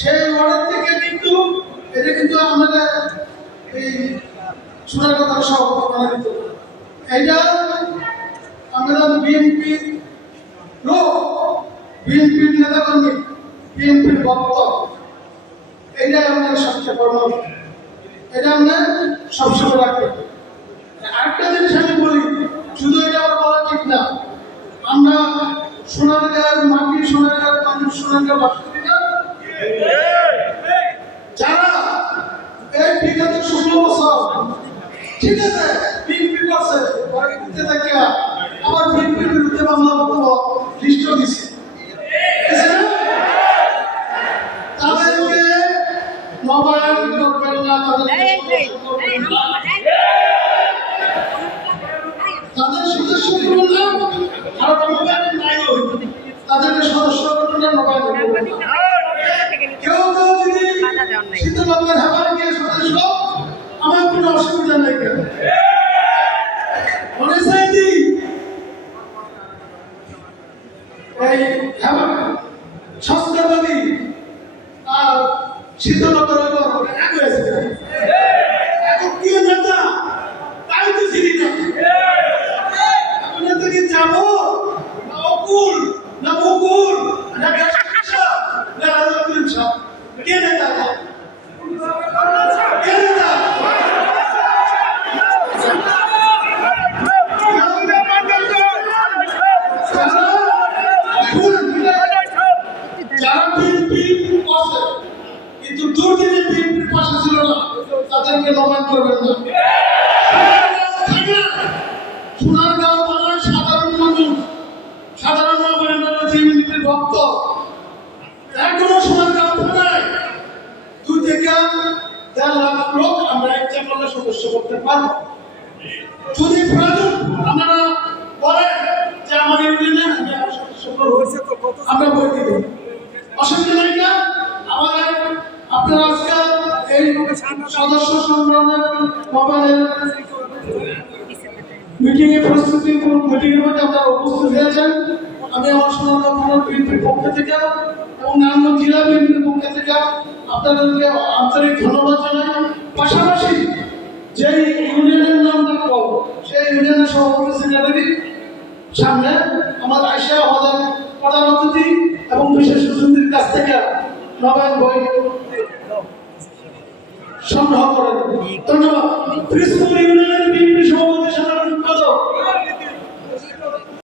সেই ওয়ার্ড থেকে কিন্তু এটা কিন্তু আমাদের এই সোনারগাঁও সভাপতি বানাইতো। এটা আমরা বিএনপি লোক, বিএনপির নেতাকর্মী, বিএনপির ভক্ত, এটাই আমাদের সবচেয়ে বড়। এটা আমরা সবসময় রাখবো। আরেকটা জিনিস আমি বলি, শুধু এটা আমার বলা ঠিক না, আমরা সোনারগাঁয়ের মাটি, সোনারগাঁয়ের মানুষ, সোনারগাঁও বাসিন্দা যারা এই বিগত 16 বছর ঠিক আছে বিএনপি করছে, আবার বিএনপির বিরুদ্ধে মামলা লিস্ট দিচ্ছে, তাদেরকে নবায়ন করবেন না, তাদের সদস্য করবেন না, আর নবায়ন নাই তাদেরকে সদস্য করবেন না, নবায়ন করবেন না। কেউ কেউ যদি শীতলঙ্গের হাবার গিয়ে সদস্য, আমার কোনো অসুবিধা নেই। কেন মনে চাইছি এই সস্তাবাদী আর শীতলঙ্গের এক হয়েছে, এখন কি নেতা তাই তো চিনি না, আপনার থেকে যাবো না অকুল না মুকুল না না রাজা সাহেব, কে নেতা কিন্তু দুর্নীতি বিএনপির পাশে ছিল না, তাদেরকে নবায়ন করবেন না। সোনারগাঁও বাংলার সাধারণ মানুষ, সাধারণ নবায়নের বিএনপির ভক্ত, এখনো সোনারগাঁও থানায় 2 থেকে 1.5 লাখ লোক আমরা ইচ্ছা করলে সদস্য করতে পারবো। যদি প্রয়োজন আপনারা বলেন যে আমার ইউনিয়নে সদস্য করবো, আমরা বই দিব, অসুবিধা নাই। না আমাদের আপনারা আজকে এই সদস্য সংগ্রহের মোবাইলের মিটিং এর প্রস্তুতি, মিটিং এর মধ্যে আপনারা উপস্থিত হয়েছেন। আমি আমার সোনারগাঁও থানার বিএনপির পক্ষ থেকে এবং নারায়ণগঞ্জ জেলা বিএনপির পক্ষ থেকে আপনাদেরকে আন্তরিক ধন্যবাদ জানাই। পাশাপাশি যেই ইউনিয়নের নাম রাখবো সেই ইউনিয়নের সভাপতি সেক্রেটারি সামনে আমার আইসা আমাদের প্রধান অতিথি এবং বিশেষ অতিথির কাছ থেকে নবায়ন বই সংগ্রহ করেন। ধন্যবাদ।